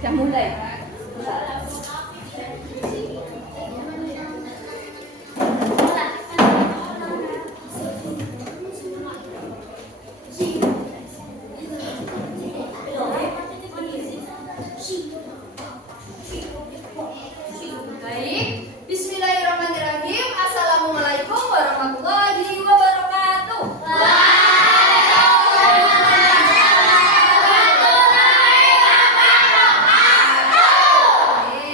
Kita mulai. Baik, Bismillahirrahmanirrahim. Assalamualaikum warahmatullahi wabarakatuh. Oke,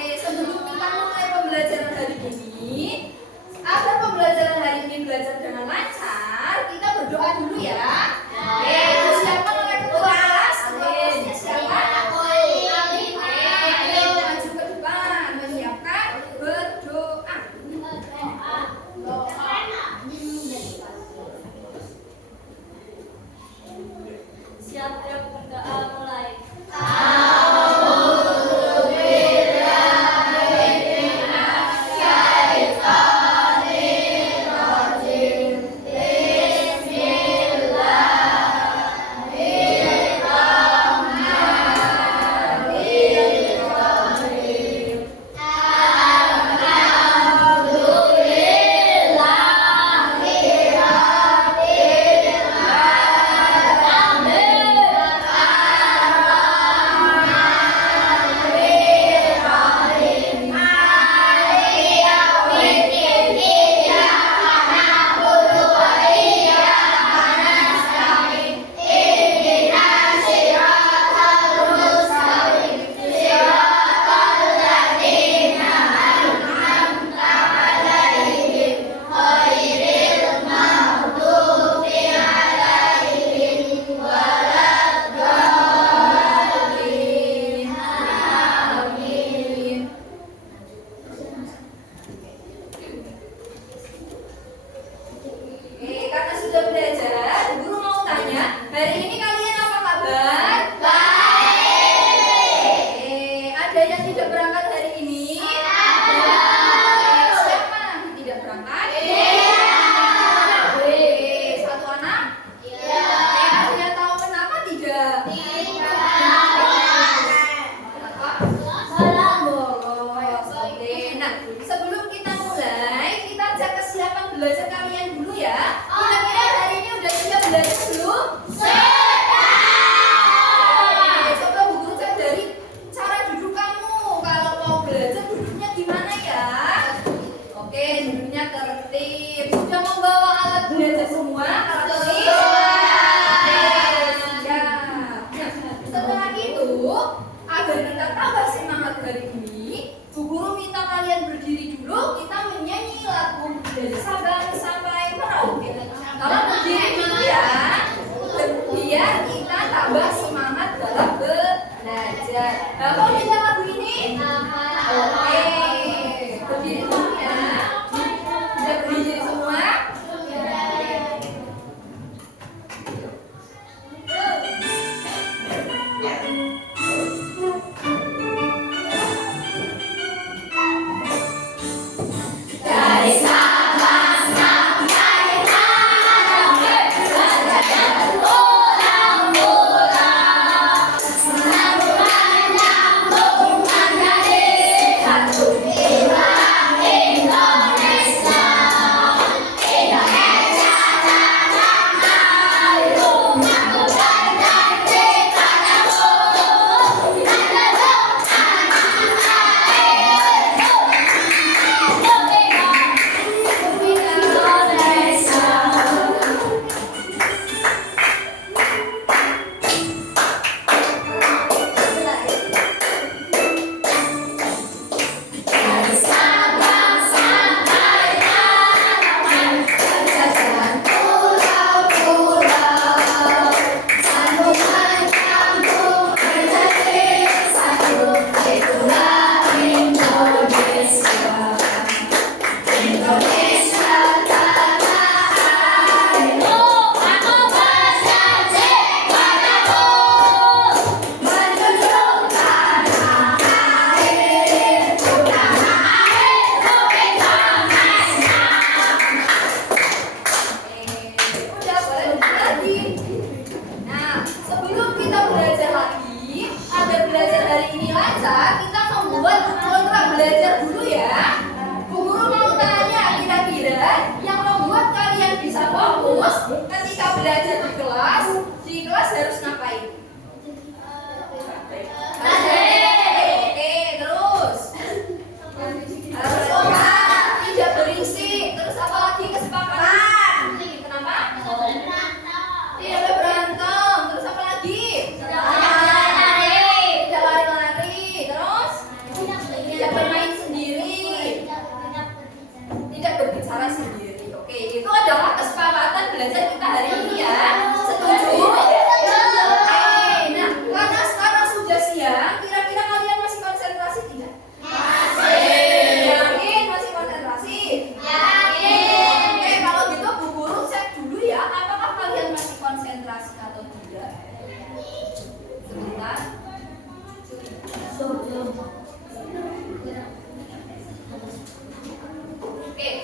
Oke,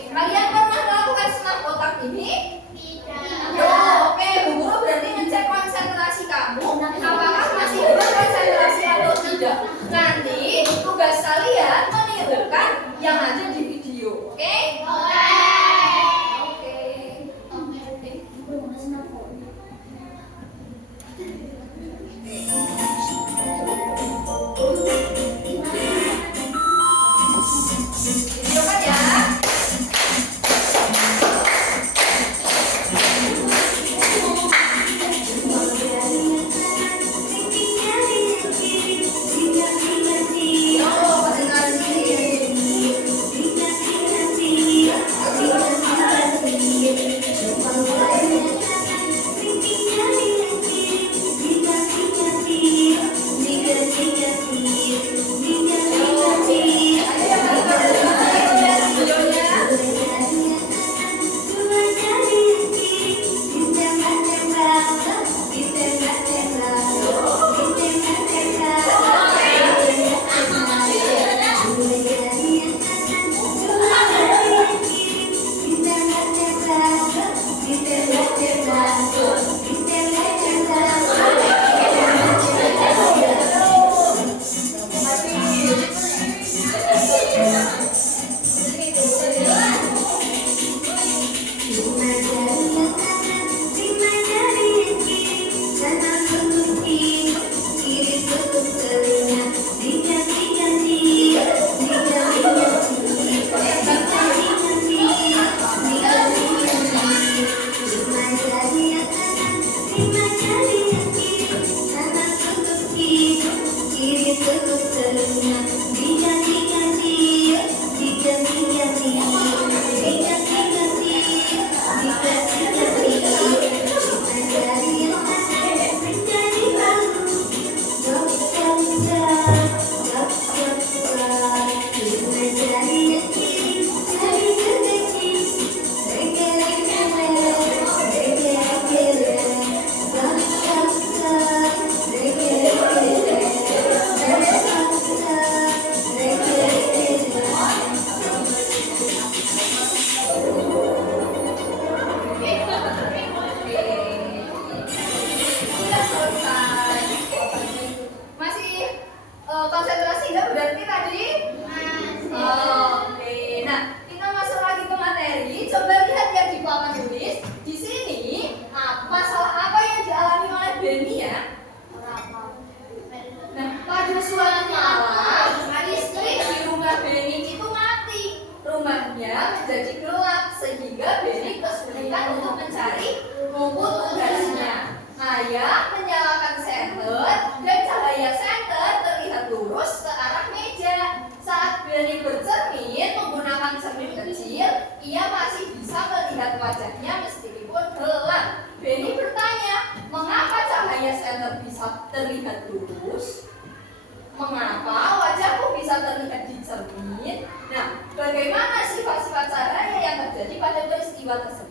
kalian pernah melakukan senam otak ini? Oke, Bu Guru berarti ngecek konsentrasi kamu. Apakah masih ada konsentrasi atau tidak? Nanti tugas kalian menirukan yang ada di video. Oke? Videokan ya. Konsentrasi nggak berarti tadi? Oke, nah kita masuk lagi ke materi. Coba lihat ya di papan tulis. Di sini masalah apa yang dialami oleh Benny ya? Nah, pada suatu malam listrik di rumah Benny itu mati. Rumahnya menjadi gelap sehingga Benny kesulitan untuk mencari rumput tugasnya. Ayah menyalakan senter dan cahaya senter terlihat lurus ke arah meja. Saat Benny bercermin menggunakan cermin kecil, ia masih bisa melihat wajahnya meskipun gelap. Benny bertanya, mengapa cahaya senter bisa terlihat lurus? Mengapa wajahku bisa terlihat di cermin? Nah, bagaimana sifat-sifat cahaya yang terjadi pada peristiwa tersebut?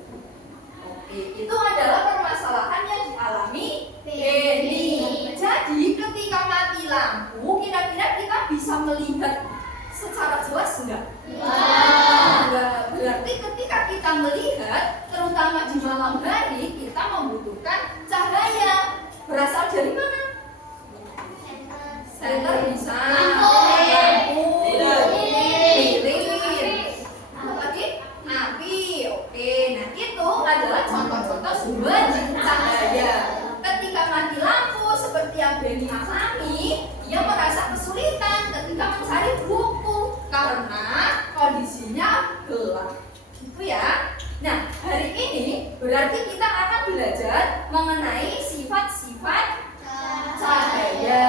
Itu adalah permasalahan yang dialami Benny. Jadi ketika mati lampu, kira-kira kita bisa melihat secara jelas enggak? Enggak. Berarti ketika kita melihat, terutama di malam hari, kita membutuhkan cahaya. Berasal dari mana? Senter bisa. Lampu. Oke, nah itu adalah contoh-contoh sumber cahaya. Ketika mati lampu seperti yang Benny alami, ia merasa kesulitan ketika mencari buku karena kondisinya gelap. Itu ya. Nah, hari ini berarti kita akan belajar mengenai sifat-sifat cahaya.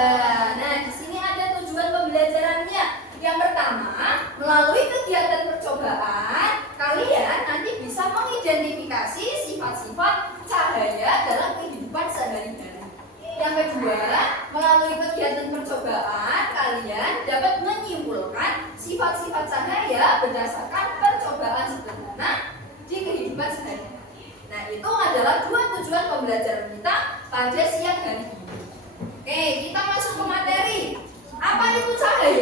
Nah, di sini ada tujuan pembelajarannya. Yang pertama, melalui kegiatan percobaan, kalian nanti bisa mengidentifikasi sifat-sifat cahaya dalam kehidupan sehari-hari. Yang kedua, melalui kegiatan percobaan, kalian dapat menyimpulkan sifat-sifat cahaya berdasarkan percobaan sederhana di kehidupan sehari-hari. Nah, itu adalah dua tujuan pembelajaran kita pada siang hari ini. Oke, kita masuk ke materi. Apa itu cahaya?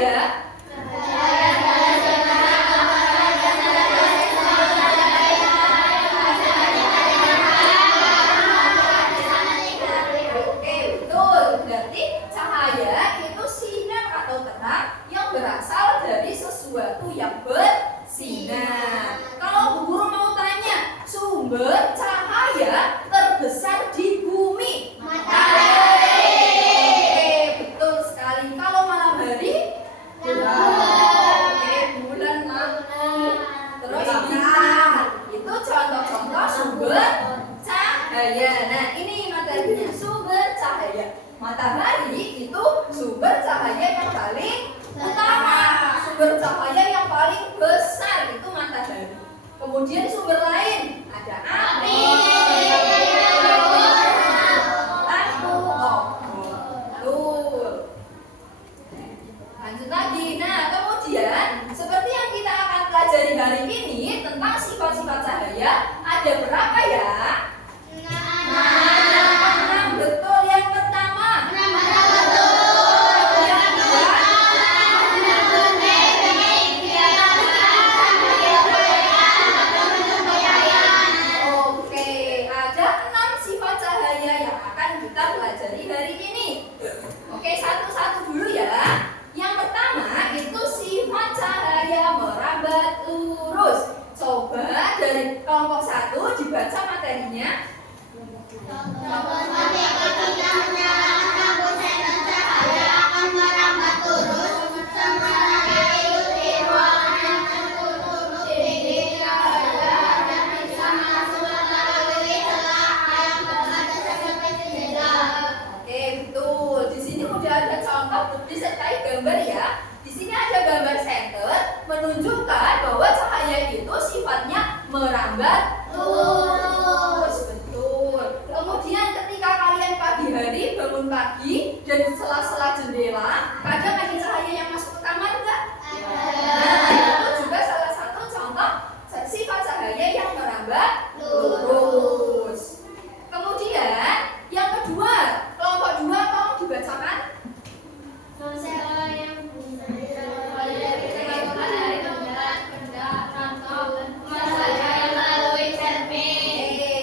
disertai gambar ya. Di sini ada gambar senter menunjukkan bahwa cahaya itu sifatnya merambat lurus. Betul. Kemudian ketika kalian pagi hari bangun pagi dan sela-sela jendela, kadang ada cahaya yang masuk ke kamar enggak? Nah, itu juga salah satu contoh sifat cahaya yang merambat lurus. Kemudian yang kedua, kelompok 2 tolong dibacakan.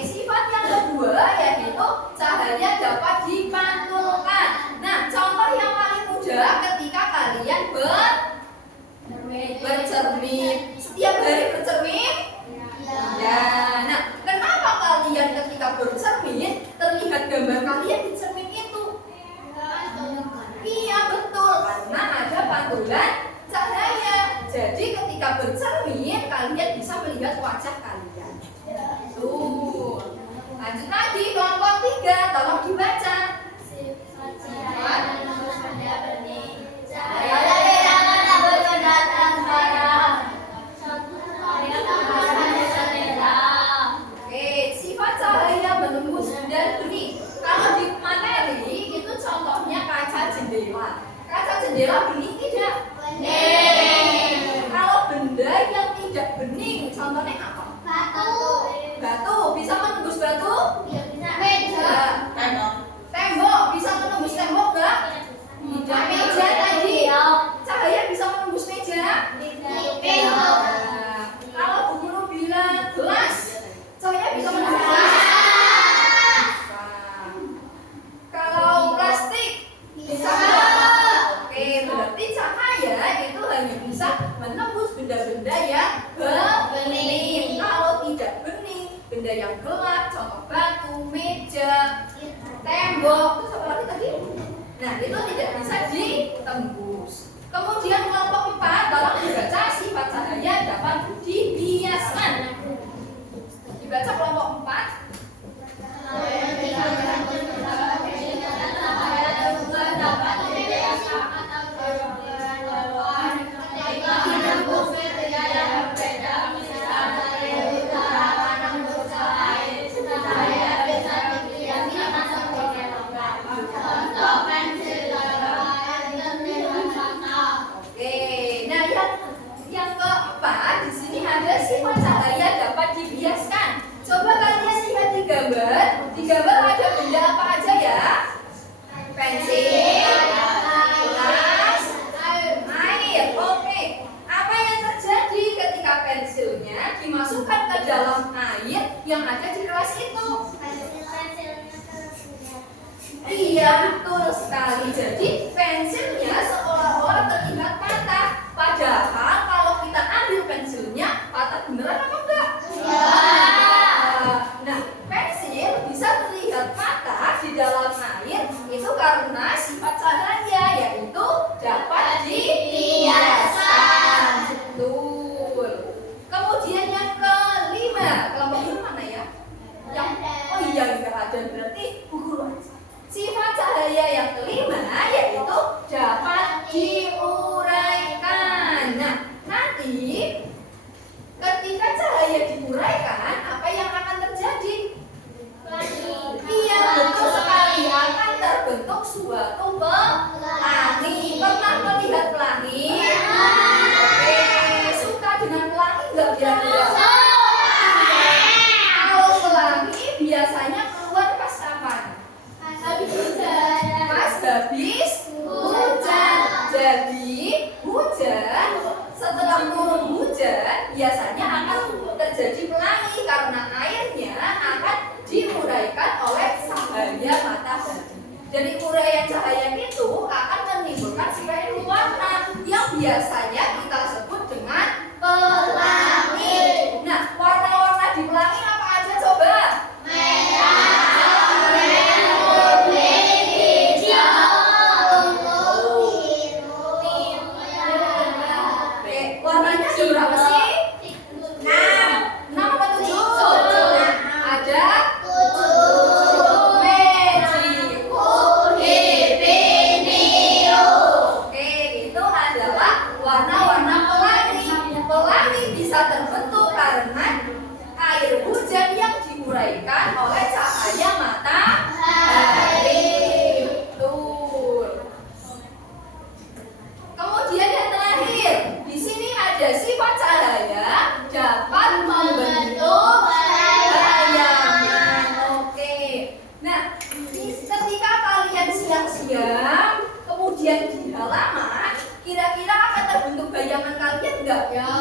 Sifat yang kedua yaitu cahaya dapat dipantulkan. Nah, contoh yang paling mudah ketika kalian bercermin. Setiap hari bercermin? Ya. Nah, kenapa kalian ketika bercermin terlihat gambar kalian di cermin itu? Iya, betul, karena ada pantulan cahaya. Jadi ketika bercermin kalian bisa melihat wajah kalian. Tuh. Lanjut lagi kelompok 3, tolong dibaca. Sifat cahaya menembus benda bening. Kalau di materi itu contohnya kaca jendela. Kaca jendela bening tidak? Bening. Kalau benda yang tidak bening, contohnya apa? Batu. Bisa menembus batu? Meja. Tembok. Bisa menembus tembok enggak? Tidak. Meja tadi. Cahaya bisa menembus meja? Tidak. Kalau Bu Guru bilang gelas, cahaya bisa menembus gelas? Kalau plastik bisa enggak? Oke, berarti cahaya itu hanya bisa menembus benda-benda yang bening. Kalau tidak bening, benda yang gelap, contoh batu, meja, tembok, terus apa lagi tadi? Nah, itu tidak bisa ditembus. Kemudian kelompok 4, tolong dibaca sifat cahaya dapat dibiaskan. Dibaca kelompok 4. Yang keempat, di sini ada sifat cahaya dapat dibiaskan. Coba kalian lihat di gambar. Di gambar ada benda apa aja ya? Pensil, gelas, air. Oke. Apa yang terjadi ketika pensilnya dimasukkan ke dalam air yang ada di gelas itu? Iya, betul sekali. Jadi pensilnya seolah-olah terlihat patah. Padahal kalau kita ambil pensilnya, patah beneran apa enggak? Iya. Nah, pensil bisa terlihat patah di dalam air itu karena sifat cahaya, yaitu dapat dibiaskan. Betul. Kemudian yang kelima, kelompok ini mana ya? Oh iya, enggak ada, berarti Bu Guru. Sifat cahaya yang kelima yaitu dapat diuraikan. Nah, nanti ketika cahaya diuraikan, apa yang akan terjadi? Iya, betul sekali, akan terbentuk suatu pelangi. Pernah melihat pelangi? Oke, suka dengan pelangi enggak kira-kira? Kalau pelangi biasanya keluar pas kapan? Pas habis hujan. Jadi hujan, setelah turun hujan biasanya akan terjadi pelangi karena airnya akan diuraikan oleh cahaya matahari. Jadi uraian cahaya itu akan menimbulkan spesial warna yang biasanya kita sebut dengan pelangi. Nah, warna-warna di pelangi apa aja coba? Merah, warnanya berapa sih? 6 apa 7? Ada 7. Merah, kuning, biru. di halaman, kira-kira akan terbentuk bayangan kalian enggak? Ya.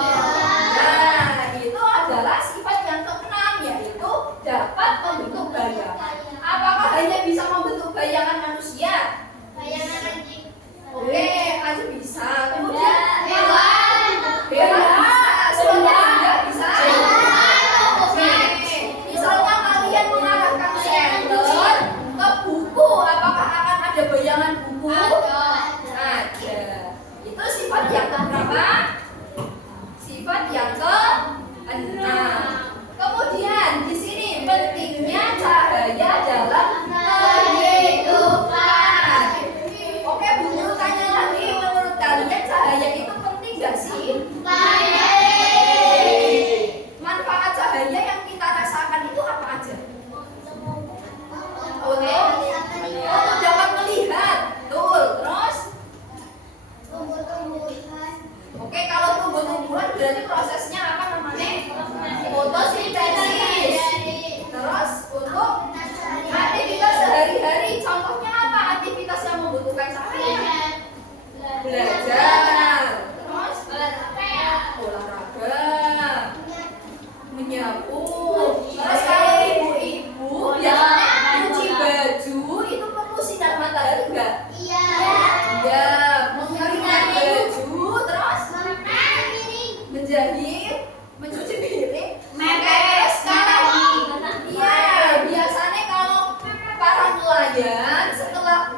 Nah, itu adalah sifat yang keenam, yaitu dapat membentuk bayangan. Apakah hanya bisa membentuk bayangan manusia? Bayangan anjing. Oke, anjing bisa. Kemudian Hewan. hewan, sebenarnya bisa. Oke, misalnya kalian mengarahkan senter ke buku, apakah akan ada bayangan buku? Ada. Itu sifat yang keberapa? Sifat yang keenam. Kemudian di sini pentingnya cahaya dalam kehidupan. Oke, Bu Guru tanya lagi, menurut kalian cahaya itu penting gak sih? Manfaat cahaya yang kita rasakan itu apa aja? Oke, untuk dapat melihat, betul. Terus, oke, kalau tumbuh-tumbuhan berarti prosesnya apa namanya? Fotosintesis. Terus untuk aktivitas sehari-hari, contohnya apa aktivitas yang membutuhkan cahaya? Belajar. Terus olahraga, menyapu. Terus kalau ibu-ibu biasanya cuci baju itu perlu sinar matahari enggak? Iya, mengeringkan baju, terus menjahit, mencuci piring. Terus kalau biasanya kalau para nelayan setelah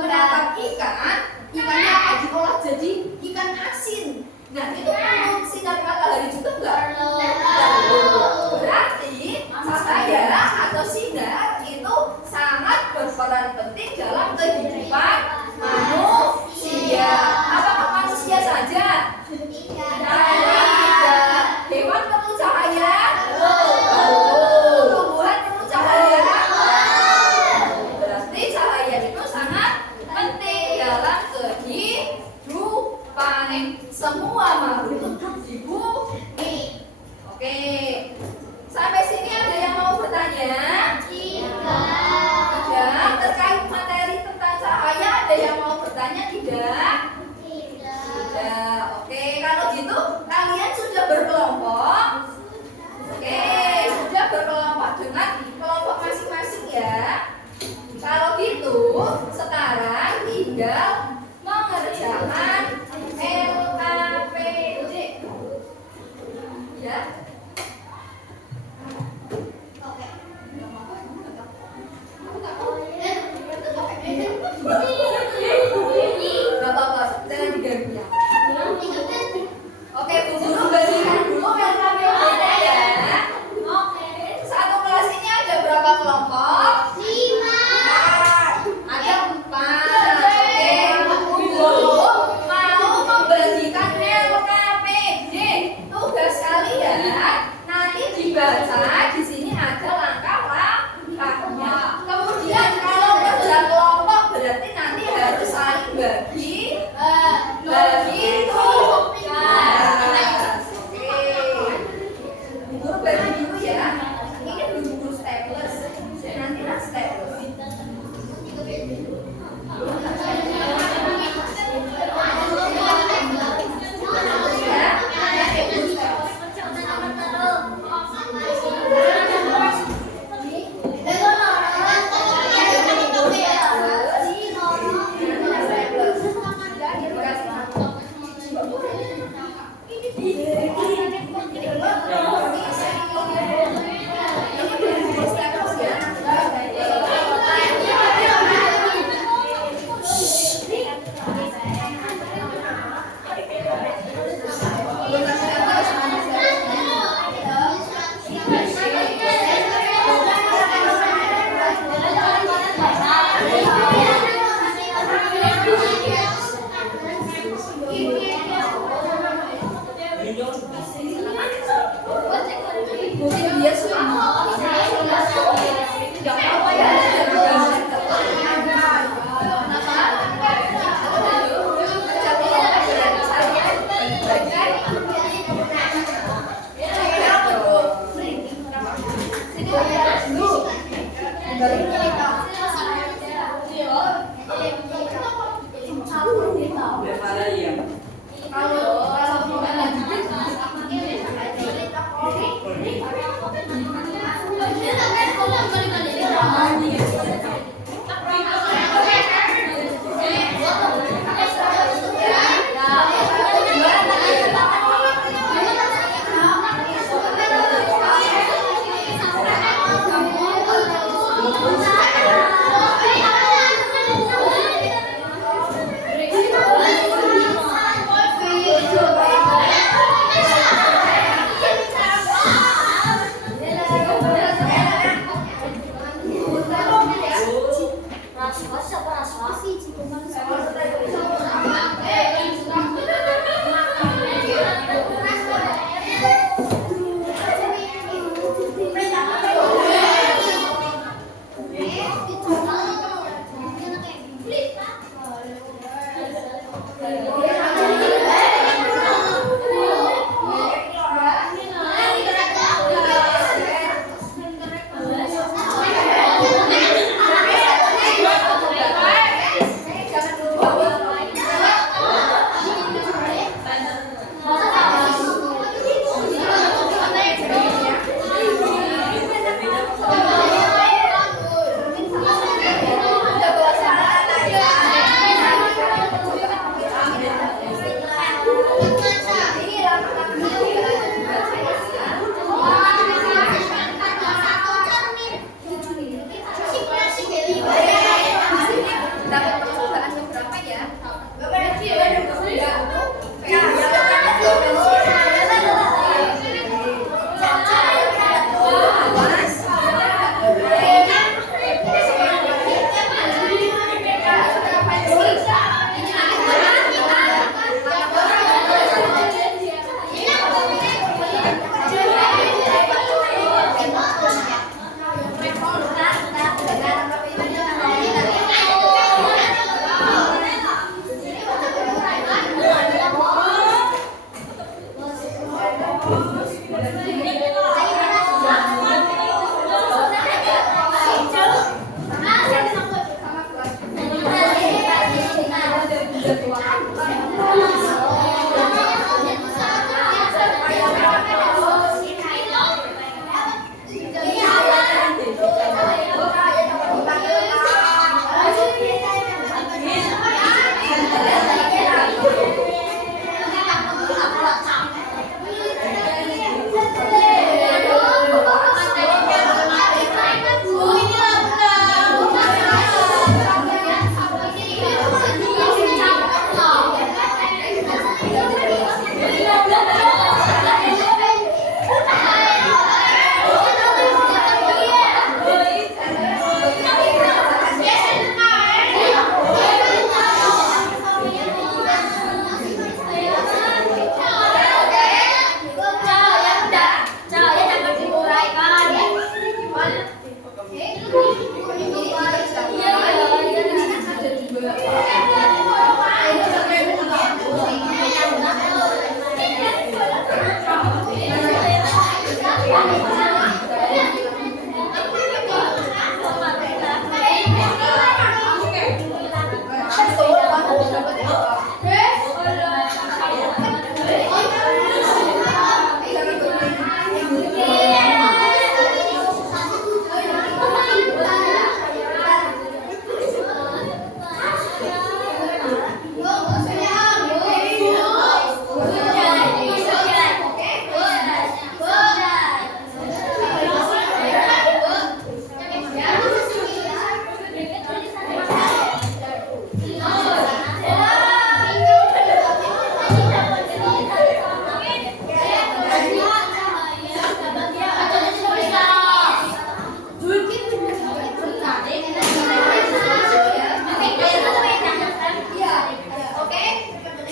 menangkap ikan, ikannya akan diolah jadi ikan asin. Nah, itu perlu sinar matahari juga enggak? Berarti cahaya atau sinar itu sangat berperan penting dalam kehidupan manusia. Apakah manusia saja? Tidak. Hewan perlu cahaya? Tumbuhan perlu cahaya? Berarti cahaya itu sangat penting dalam kehidupan semua makhluk di bumi. Oke, sampai sini ada yang mau bertanya? Tidak. Terkait materi tentang cahaya ada yang mau bertanya? Tidak. Tidak. Oke, kalau gitu kalian sudah berkelompok. Oke, sudah berkelompok dengan kelompok masing-masing ya. Kalau gitu, sekarang tinggal mengerjakan LKPD. Ya. Gak apa-apa, jangan diganggu ya. Oke, Bu Guru bagikan dulu LKPD-nya ya. Satu kelas ini ada berapa kelompok? 5. Ada 4. Oke, Bu Guru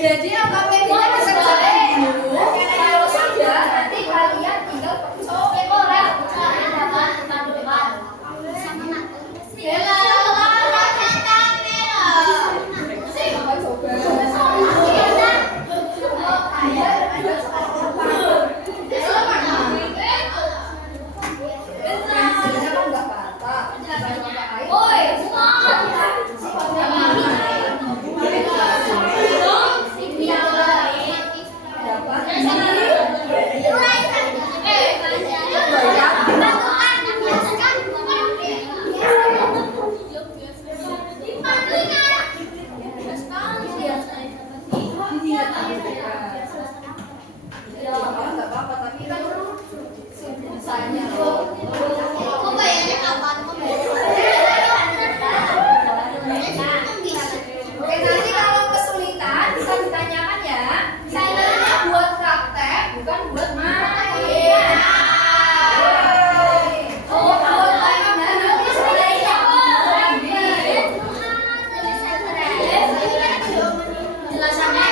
Jadi AKP-nya dikerjain dulu. Kalau sudah nanti kalian tinggal coba. Ya, nggak apa-apa, tapi kan susahnya loh. Kok bayarnya kapan? Oke, nanti kalau kesulitan bisa ditanyakan ya. Sebenarnya buat praktek, bukan buat main. Oh, buat main. Nah, nanti sebenarnya Jelasannya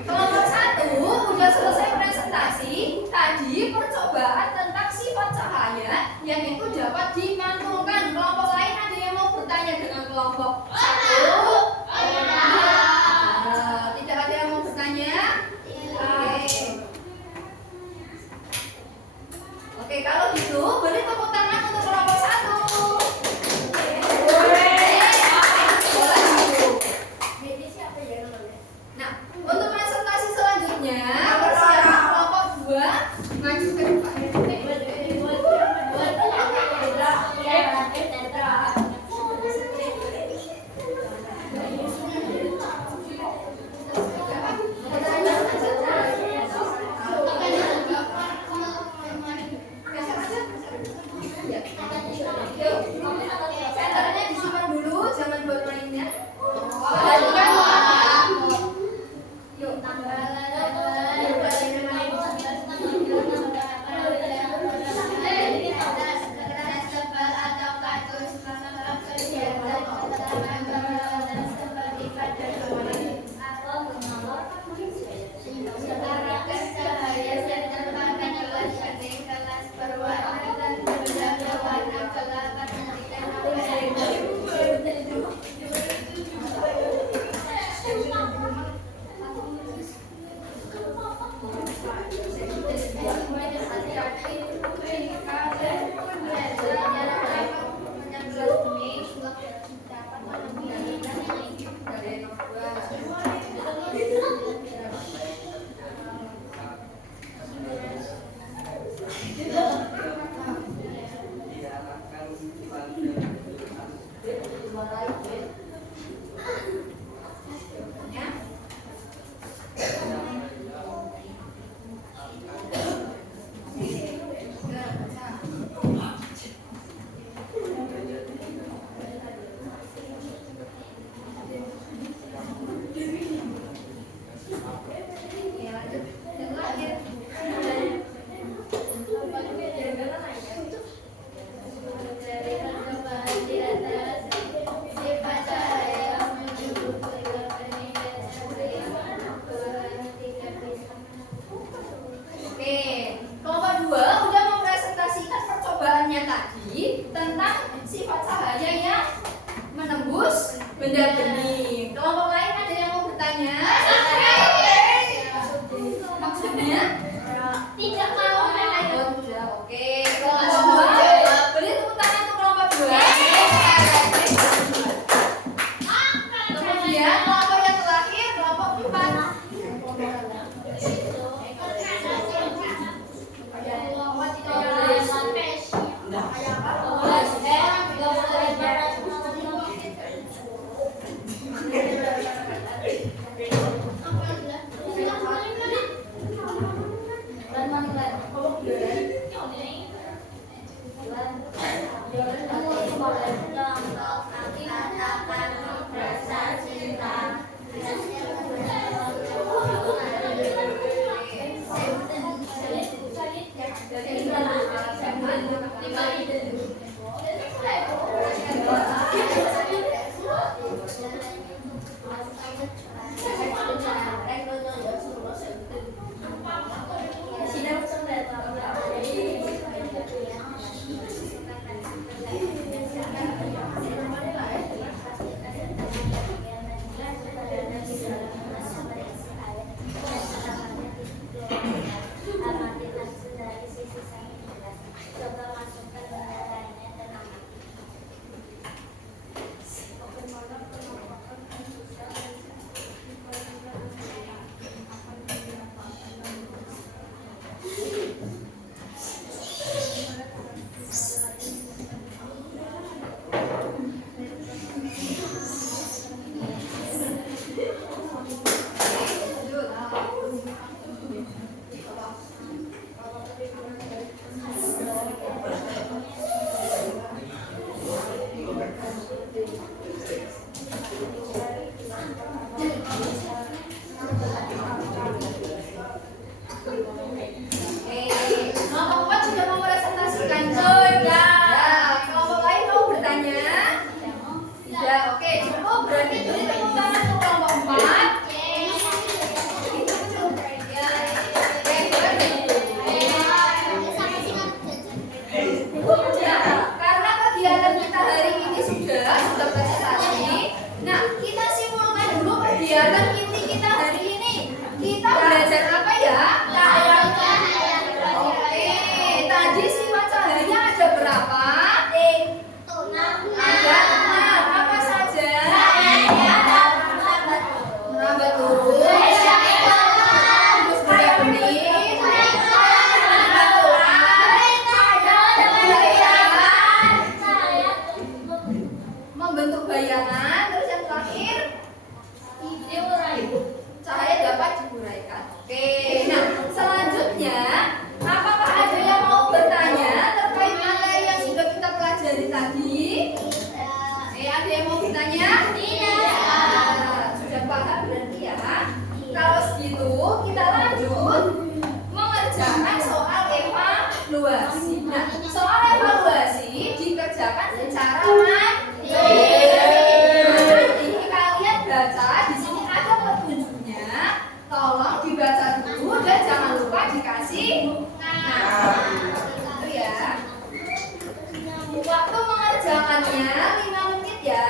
Kelompok 1 udah selesai presentasi. Tadi percobaan tentang sifat cahaya yang itu dapat dimantulkan. Kelompok lain ada yang mau bertanya dengan kelompok 1? Tidak ada yang mau bertanya? Oke, kalau gitu beri tepuk tangan untuk kelompok 1. Nah, untuk presentasi selanjutnya, persiapan kelompok 2 maju ke depan. Senternya disimpan dulu, jangan buat mainnya. Yuk, Sifat oke, cukup. Berarti beri tepuk tangan untuk kelompok 4. Karena kegiatan kita hari ini sudah presentasi. Nah, kita simpulkan dulu kegiatan inti kita hari ini. Kita belajar apa ya? Oke, tadi sifat cahaya ada berapa? Ada 6. Apa saja? Merambat lurus, terus benih, membentuk bayangan, terus yang terakhir cahaya dapat diuraikan. Oke, nah selanjutnya apakah ada yang mau bertanya terkait materi yang sudah kita pelajari tadi? Ada yang mau bertanya? Tidak. Sudah paham berarti ya. Kalau segitu kita lanjut mengerjakan soal evaluasi. Nah, soal evaluasi dikerjakan secara mandiri. Nanti kalian baca di sini ada petunjuknya. Tolong dibaca dulu dan jangan lupa dikasih itu ya. Waktu mengerjakannya 5 menit ya.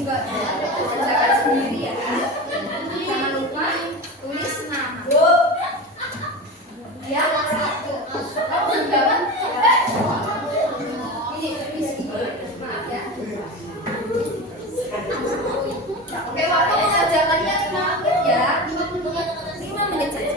Enggak, kerjakan sendiri ya. Jangan lupa tulis nama. Ya, kamu menjawab. Ini isi. Maaf ya. Oke, waktu mengerjakannya 5 menit ya. 5 menit saja.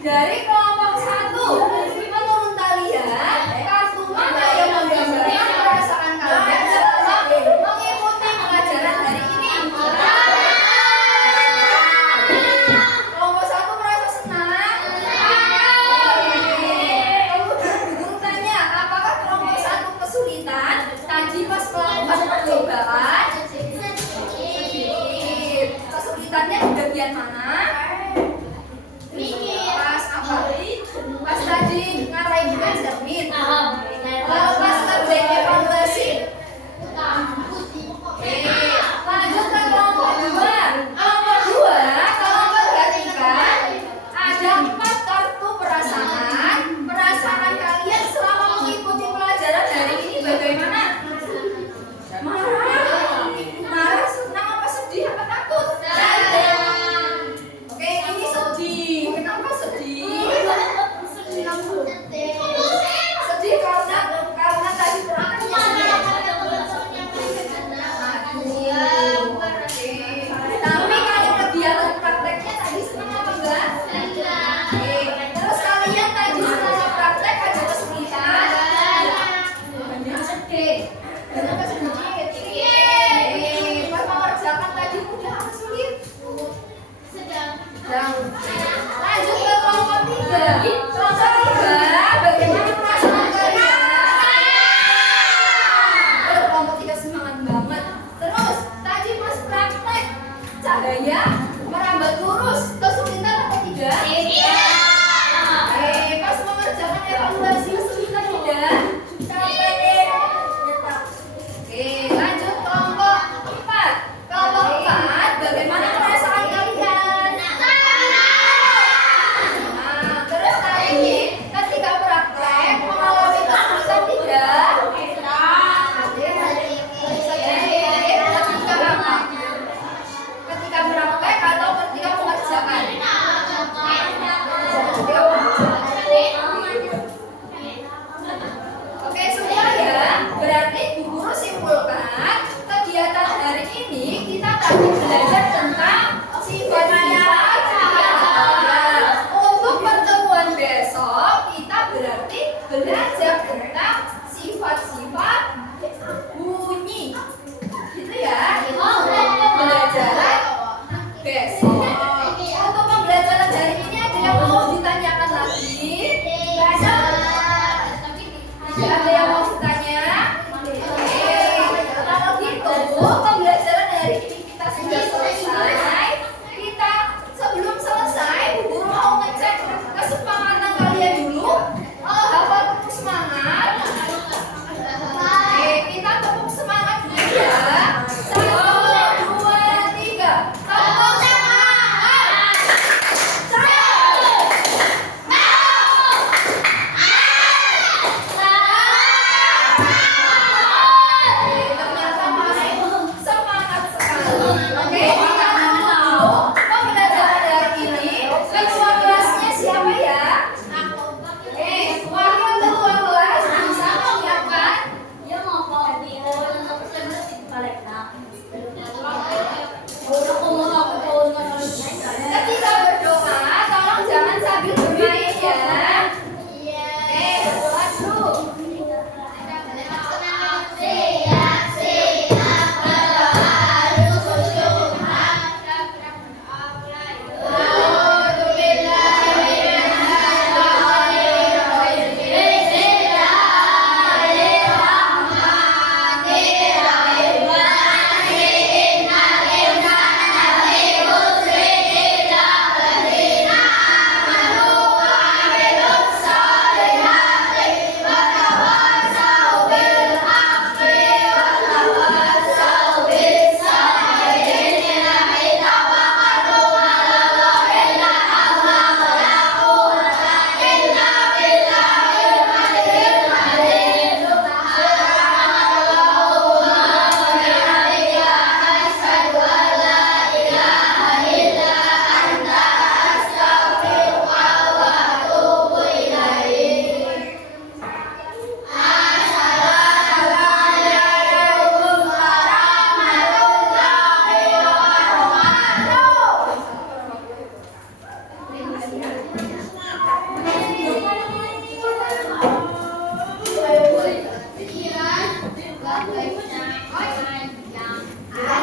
Dari kelompok 1 menurut kalian kartu mana yang menggambarkan perasaan kalian selama mengikuti pelajaran hari ini? Kelompok 1 merasa senang. Kemudian guru tanya, apakah kelompok 1 kesulitan tadi pas melakukan percobaan? Kesulitannya di bagian mana? Pas tadi ngarahin kan cermin. Kalau pas kerjain evaluasi. Lanjut ke kelompok 2. Kelompok 2 kalau perhatikan ada 4 kartu perasaan. Perasaan kalian selama mengikuti pelajaran hari ini bagaimana? Marah, senang apa sedih apa takut? Oke, ini sedih. Kenapa sedih? Sedih karena tadi prakteknya tapi kalau kegiatan prakteknya tadi senang apa enggak? Terus kalian tadi selama praktek ada kesulitan? Sedih. Kenapa sedih? Pas mengerjakan tadi mudah apa sulit? Sedang.